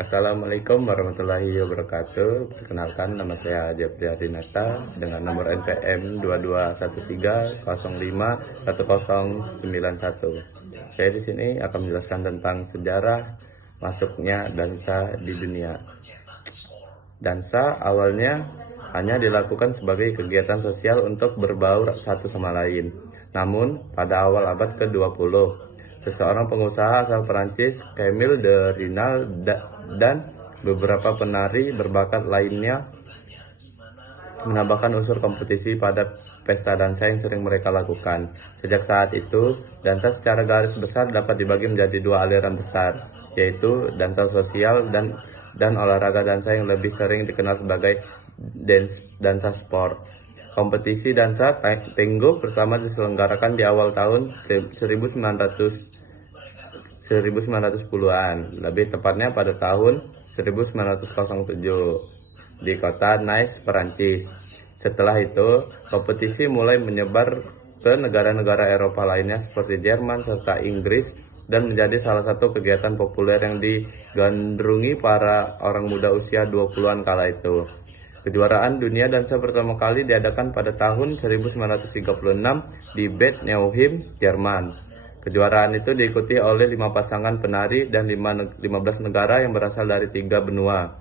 Assalamualaikum warahmatullahi wabarakatuh. Perkenalkan, nama saya Jeffrey Adinata dengan nomor NPM 2213051091. Saya di sini akan menjelaskan tentang sejarah masuknya dansa di dunia. Dansa awalnya hanya dilakukan sebagai kegiatan sosial untuk berbaur satu sama lain. Namun, pada awal abad ke-20, seseorang pengusaha asal Perancis, Camille de Rinal, dan beberapa penari berbakat lainnya menambahkan unsur kompetisi pada pesta dansa yang sering mereka lakukan. Sejak saat itu, dansa secara garis besar dapat dibagi menjadi dua aliran besar, yaitu dansa sosial dan olahraga dansa yang lebih sering dikenal sebagai dansa sport. Kompetisi dansa tango pertama diselenggarakan di awal tahun 1910-an, lebih tepatnya pada tahun 1907 di kota Nice, Perancis. Setelah itu, kompetisi mulai menyebar ke negara-negara Eropa lainnya seperti Jerman serta Inggris dan menjadi salah satu kegiatan populer yang digandrungi para orang muda usia 20-an kala itu. Kejuaraan dunia dansa pertama kali diadakan pada tahun 1936 di Bad Nauheim, Jerman. Kejuaraan itu diikuti oleh 5 pasangan penari dan 15 negara yang berasal dari 3 benua.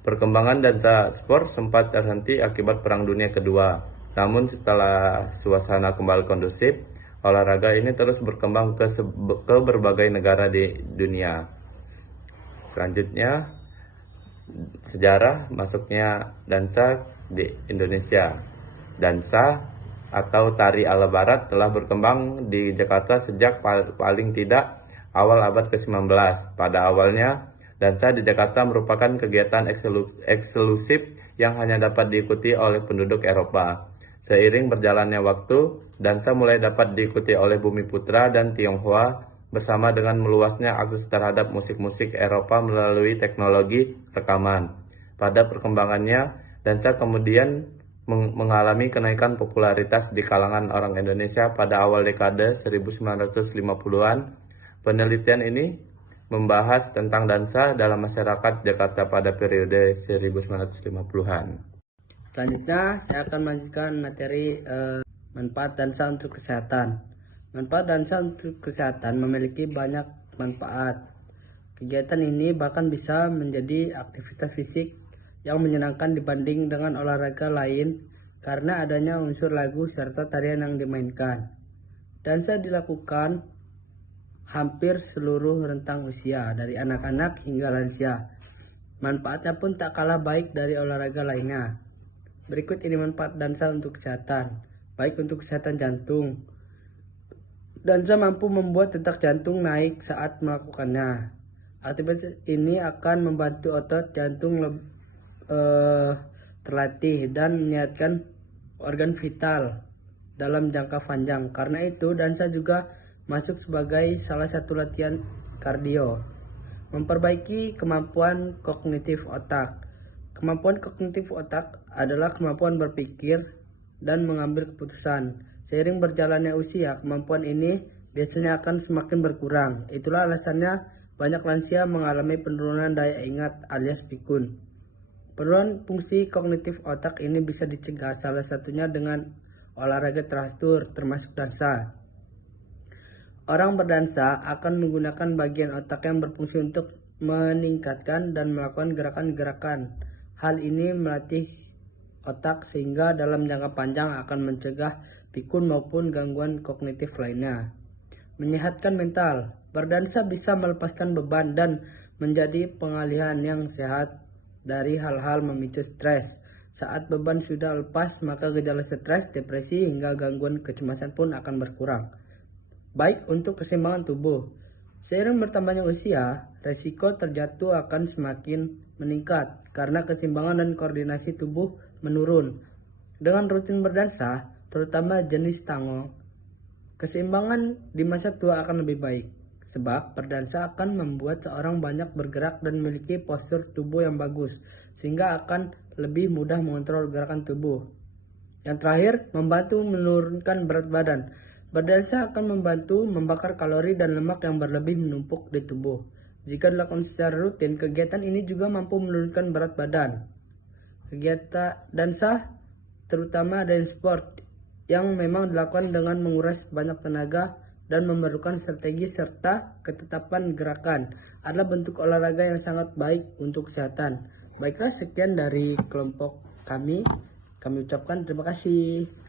Perkembangan dansa sport sempat terhenti akibat Perang Dunia Kedua. Namun setelah suasana kembali kondusif, olahraga ini terus berkembang ke berbagai negara di dunia. Selanjutnya, sejarah masuknya dansa di Indonesia. Dansa atau tari ala barat telah berkembang di Jakarta sejak paling tidak awal abad ke-19. Pada awalnya, dansa di Jakarta merupakan kegiatan eksklusif yang hanya dapat diikuti oleh penduduk Eropa. Seiring berjalannya waktu, dansa mulai dapat diikuti oleh Bumi Putra dan Tionghoa bersama dengan meluasnya akses terhadap musik-musik Eropa melalui teknologi rekaman. Pada perkembangannya, dansa kemudian mengalami kenaikan popularitas di kalangan orang Indonesia pada awal dekade 1950-an. Penelitian ini membahas tentang dansa dalam masyarakat Jakarta pada periode 1950-an. Selanjutnya, saya akan melanjutkan materi manfaat dansa untuk kesehatan. Manfaat dansa untuk kesehatan memiliki banyak manfaat. Kegiatan ini bahkan bisa menjadi aktivitas fisik yang menyenangkan dibanding dengan olahraga lain karena adanya unsur lagu serta tarian yang dimainkan. Dansa dilakukan hampir seluruh rentang usia, dari anak-anak hingga lansia. Manfaatnya pun tak kalah baik dari olahraga lainnya. Berikut ini manfaat dansa untuk kesehatan. Baik untuk kesehatan jantung. Dansa mampu membuat detak jantung naik saat melakukannya. Aktivitas ini akan membantu otot jantung terlatih dan menyehatkan organ vital dalam jangka panjang. Karena itu, dansa juga masuk sebagai salah satu latihan kardio. Memperbaiki kemampuan kognitif otak. Kemampuan kognitif otak adalah kemampuan berpikir dan mengambil keputusan. Seiring berjalannya usia, kemampuan ini biasanya akan semakin berkurang. Itulah alasannya banyak lansia mengalami penurunan daya ingat alias pikun. Penurunan fungsi kognitif otak ini bisa dicegah, salah satunya dengan olahraga teratur termasuk dansa. Orang berdansa akan menggunakan bagian otak yang berfungsi untuk meningkatkan dan melakukan gerakan-gerakan. Hal ini melatih otak sehingga dalam jangka panjang akan mencegah pikun maupun gangguan kognitif lainnya. Menyehatkan mental. Berdansa bisa melepaskan beban dan menjadi pengalihan yang sehat dari hal-hal memicu stres. Saat beban sudah lepas, maka gejala stres, depresi, hingga gangguan kecemasan pun akan berkurang. Baik untuk keseimbangan tubuh. Seiring bertambahnya usia, resiko terjatuh akan semakin meningkat karena keseimbangan dan koordinasi tubuh menurun. Dengan rutin berdansa, terutama jenis tango, keseimbangan di masa tua akan lebih baik. Sebab berdansa akan membuat seorang banyak bergerak dan memiliki postur tubuh yang bagus, sehingga akan lebih mudah mengontrol gerakan tubuh. Yang terakhir, membantu menurunkan berat badan. Berdansa akan membantu membakar kalori dan lemak yang berlebih menumpuk di tubuh. Jika dilakukan secara rutin, kegiatan ini juga mampu menurunkan berat badan. Kegiatan dansa, terutama dance sport, yang memang dilakukan dengan menguras banyak tenaga dan memerlukan strategi serta ketetapan gerakan, adalah bentuk olahraga yang sangat baik untuk kesehatan. Baiklah, sekian dari kelompok kami. Kami ucapkan terima kasih.